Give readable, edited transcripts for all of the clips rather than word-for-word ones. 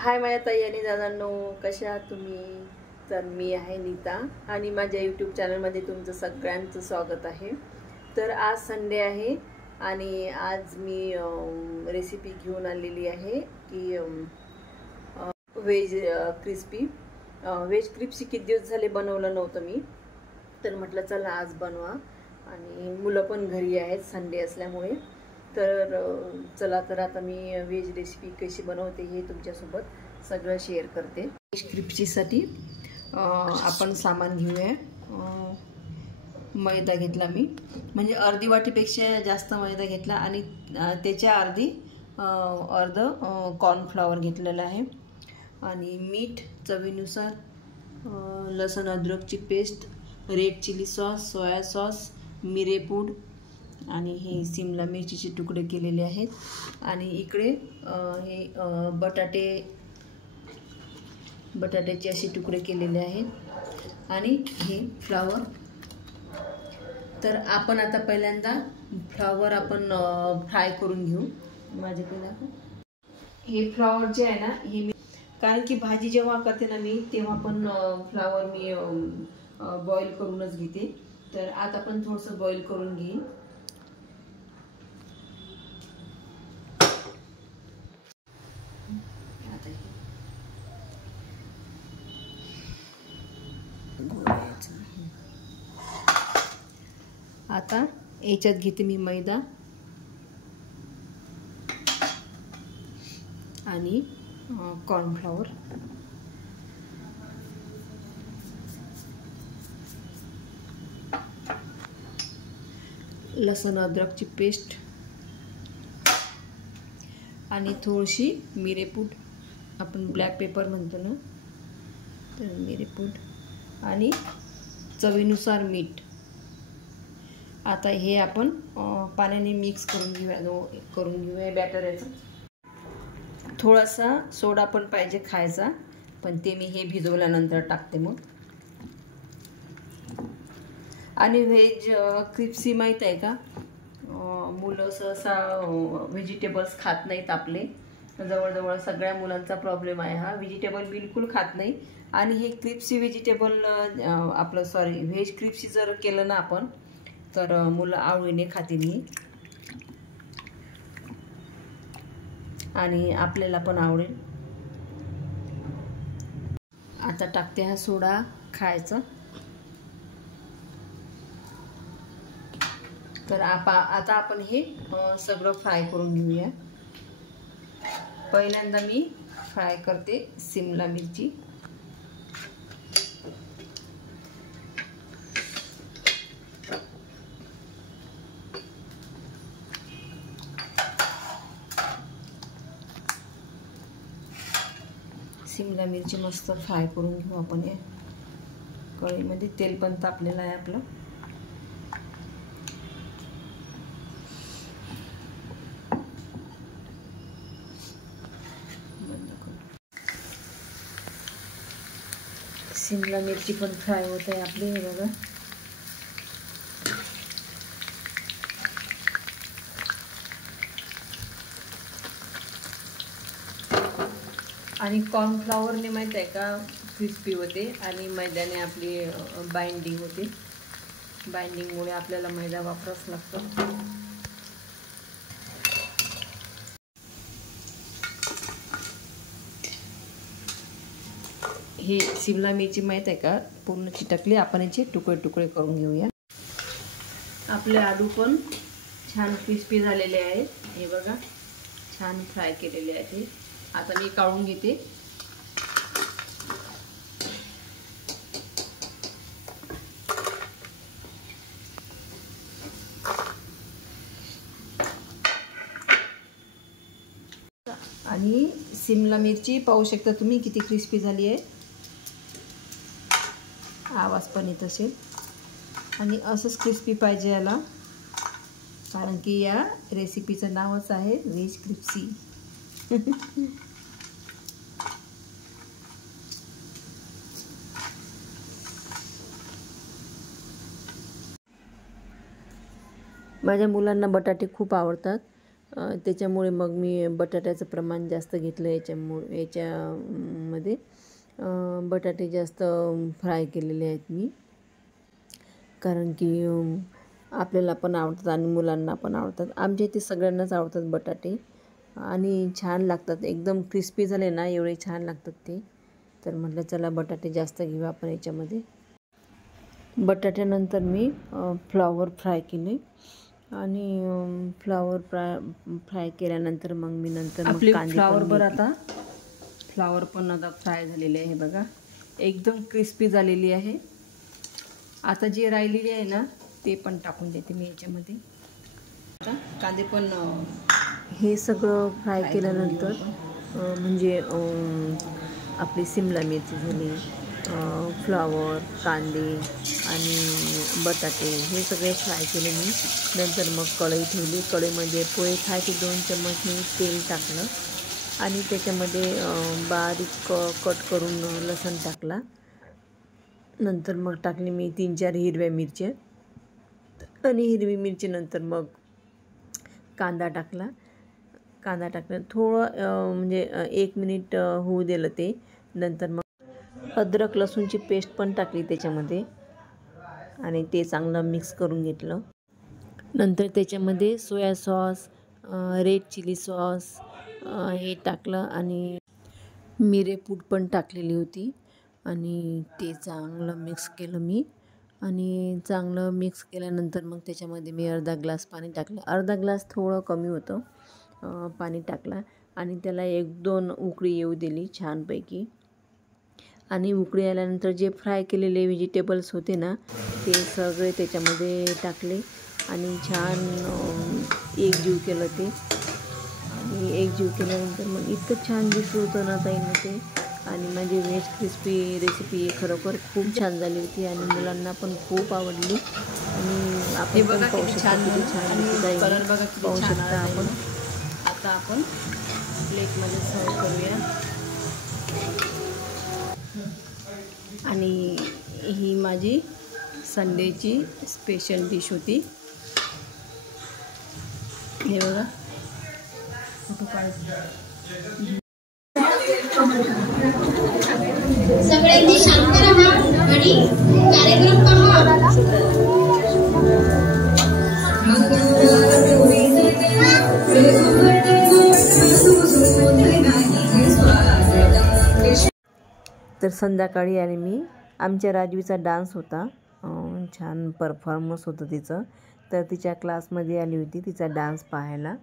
हाय माझ्या ताई आणि दादांनो, कशा आहात तुम्ही? तर मी आहे नीता आणि माझ्या यूट्यूब चॅनलमध्ये तुमचं सगळ्यांचं स्वागत आहे. तर आज संडे आहे आणि आज मी रेसिपी घेऊन आलेली आहे की व्हेज क्रिस्पी. व्हेज क्रिस्पी किती दिवस झाले बनवलं नव्हतं मी, तर म्हटलं चला आज बनवा. आणि मुलं पण घरी आहेत संडे असल्यामुळे. तर चला, तर आता मी व्हेज रेसिपी कशी बनवते हे तुमच्यासोबत सगळं शेअर करते. व्हेज क्रिस्पीसाठी आपण सामान घेऊया. मैदा घेतला मी, म्हणजे अर्धी वाटीपेक्षा जास्त मैदा घेतला आणि त्याच्या अर्ध कॉर्नफ्लॉवर घेतलेलं आहे. आणि मीठ चवीनुसार, लसूण अद्रकची paste, red chilli sauce, soya sauce, मिरेपूड आणि हे शिमला मिरचीचे तुकडे केलेले आहेत. आणि इकडे हे बटाट्याचे असे तुकडे केलेले आहेत आणि हे फ्लावर. तर आपण आता पहिल्यांदा फ्लावर आपण फ्राय करून घेऊ. माझ्याकडे हे फ्लावर जे आहे ना, हे मी कारण की भाजी जेव्हा करते ना मी, तेव्हा पण फ्लावर मी बॉईल करूनच घेते. तर आता पण थोडंसं बॉईल करून घेईन. आता याच्यात घेते मी मैदा आणि कॉर्नफ्लॉवर. लसूण अद्रकची पेस्ट आणि थोडीशी मिरेपूड, आपण ब्लॅक पेपर म्हणतो ना, तर मिरेपूड आणि चवीनुसार मीठ. आता हे आपण पाण्याने मिक्स करून घेऊया बॅटर याचं. थोडासा सोडा पण पाहिजे खायचा, पण ते मी हे भिजवल्यानंतर टाकते मग. आणि व्हेज क्रिस्पी माहीत आहे का, मुलं सहसा व्हेजिटेबल्स खात नाहीत. आपले जवळजवळ सगळ्या मुलांचा प्रॉब्लेम आहे हा, व्हेजिटेबल बिलकुल खात नाही. आणि हे क्रिस्पी व्हेजिटेबल व्हेज क्रिस्पी जर केलं ना आपण, तर मुलं आवडीने खातील ही आणि आपल्याला पण आवडेल. आता टाकते हा सोडा खायचा. तर आता आपण हे सगळं फ्राय करून घेऊया. पहिल्यांदा मी फ्राय करते शिमला मिरची. शिमला मिरची मस्त फ्राय करून घेऊ आपण. या कढईमध्ये तेल पण तापलेलं आहे आपलं. शिमला मिरची पण फ्राय होत आहे आपली, हे बघा. आणि कॉर्नफ्लॉवरने माहीत आहे का क्रिस्पी होते आणि मैद्याने आपली बाइंडिंग होते. बाइंडिंगमुळे आपल्याला मैदा वापरावाच लागतो. हे शिमला मिरची माहीत आहे का पूर्ण चिटकली. आपण याचे तुकडे तुकडे करून घेऊया. आपले आलू पण छान क्रिस्पी झालेले आहेत, हे बघा, छान फ्राय केलेले आहेत. हे आता मी काढून घेते. आणि शिमला मिरची पाहू शकता तुम्ही किती क्रिस्पी झाली आहे. आवाज पण येत असेल. आणि असंच क्रिस्पी पाहिजे याला, कारण की या रेसिपीचं नावच आहे व्हेज क्रिस्पी. माझ्या मुलांना बटाटे खूप आवडतात त्याच्यामुळे मग मी बटाट्याचं प्रमाण जास्त घेतलं याच्यामध्ये बटाटे जास्त फ्राय केलेले आहेत मी, कारण की आपल्याला पण आवडतात आणि मुलांना पण आवडतात. आमच्या इथे सगळ्यांनाच आवडतात बटाटे आणि छान लागतात, एकदम क्रिस्पी झाले ना एवढे छान लागतात ते. तर म्हटलं चला बटाटे जास्त घेऊ आपण याच्यामध्ये. बटाट्यानंतर मी फ्लॉवर फ्राय केले आणि फ्लॉवर फ्राय केल्यानंतर मग मी नंतर आपली फ्लॉवर आता फ्लॉवर पण आता फ्राय झालेली आहे बघा, एकदम क्रिस्पी झालेली आहे. आता जे राहिलेली आहे ना ते पण टाकून देते मी याच्यामध्ये. आता कांदे पण हे सगळं फ्राय केल्यानंतर म्हणजे आपली शिमला मिरची झाली, फ्लॉवर, कांदे आणि बटाटे हे सगळे फ्राय केले मी. नंतर मग कढई ठेवली, कढईमध्ये पोहे खायचे 2 चम्मच मी तेल टाकलं आणि त्याच्यामध्ये बारीक कट करून लसूण टाकला. नंतर मग टाकली मी 3-4 हिरव्या मिरच्या आणि हिरवी मिरची. नंतर मग कांदा टाकला. कांदा टाकलं थोडं म्हणजे 1 मिनिट होऊ दिलं ते. नंतर मग अद्रक लसूणची पेस्ट पण टाकली त्याच्यामध्ये आणि ते चांगलं मिक्स करून घेतलं. नंतर त्याच्यामध्ये soya sauce, red chilli sauce हे टाकलं आणि मिरेपूड पण टाकलेली होती आणि ते चांगलं मिक्स केलं मी. आणि चांगलं मिक्स केल्यानंतर मग त्याच्यामध्ये मी अर्धा ग्लास पाणी टाकलं. अर्धा ग्लास थोडं कमी होतं पाणी टाकलं आणि त्याला 1-2 उकळी येऊ दिली छानपैकी. आणि उकळी आल्यानंतर जे फ्राय केलेले व्हेजिटेबल्स होते ना ते सगळे त्याच्यामध्ये टाकले आणि छान एकजीव केलं ते. आणि एकजीव केल्यानंतर मग इतकं छान दिसत होतं ना ताईंना ते. आणि माझी व्हेज क्रिस्पी रेसिपी खरोखर खूप छान झाली होती आणि मुलांना पण खूप आवडली. आणि आपण पण पाहू शकता किती छान कलर बघा, पाहू शकता आपण. आता आपण प्लेटमध्ये सर्व करूया. आणि ही माझी संडेची स्पेशल डिश होती. हे बघा सगळ्यांनी शांत राहा आणि कार्यक्रम पहा. तर संध्याकाळी आणि मी आमच्या राजवीचा डान्स होता, छान परफॉर्मन्स होतं तिचं. तर तिच्या क्लासमध्ये आली होती तिचा डान्स पाहायला.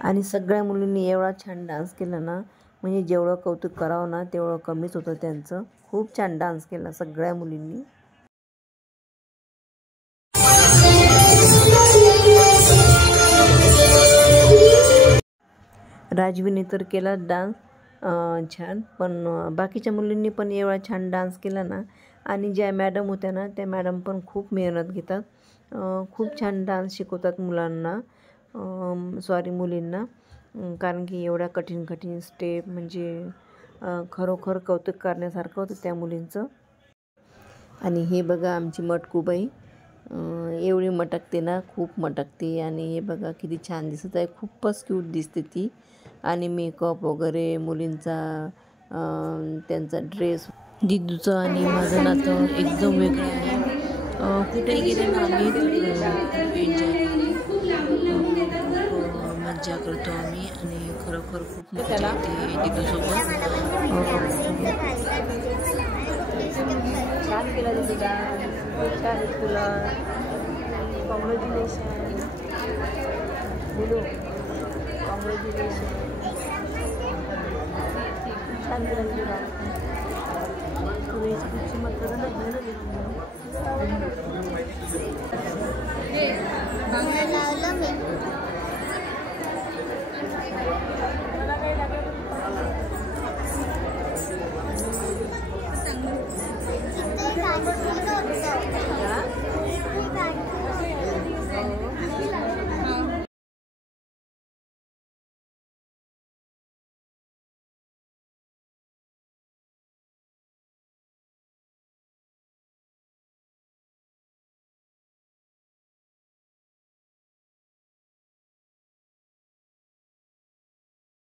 आणि सगळ्या मुलींनी एवढा छान डान्स केला ना, म्हणजे जेवढं कौतुक करावं ना तेवढं कमीच होतं त्यांचं. खूप छान डान्स केला सगळ्या मुलींनी. राजवीने तर केला डान्स छान, पण बाकीच्या मुलींनी पण एवढा छान डान्स केला ना. आणि ज्या मॅडम होत्या ना त्या मॅडम पण खूप मेहनत घेतात, खूप छान डान्स शिकवतात मुलांना, मुलींना. कारण की एवढ्या कठीण कठीण स्टेप म्हणजे खरोखर कौतुक करण्यासारखं होतं त्या मुलींचं. आणि हे बघा आमची मटकूबाई एवढी मटकते ना, खूप मटकते. आणि हे बघा किती छान दिसत आहे, खूपच क्यूट दिसते ती. आणि मेकअप वगैरे मुलींचा, त्यांचा ड्रेस, दिदूचं आणि माझं नातं एकदम वेगळं आहे. कुठेही गेले ना आम्ही मज्जा करतो आम्ही आणि खरोखर खूप मजा येते दिदूसोबत. छान केला दिदूला, छान तुला कॉंग्रॅच्युलेशन बोलू, कॉंग्रॅच्युलेशन. छान केला दिदूला. तुम्ही मत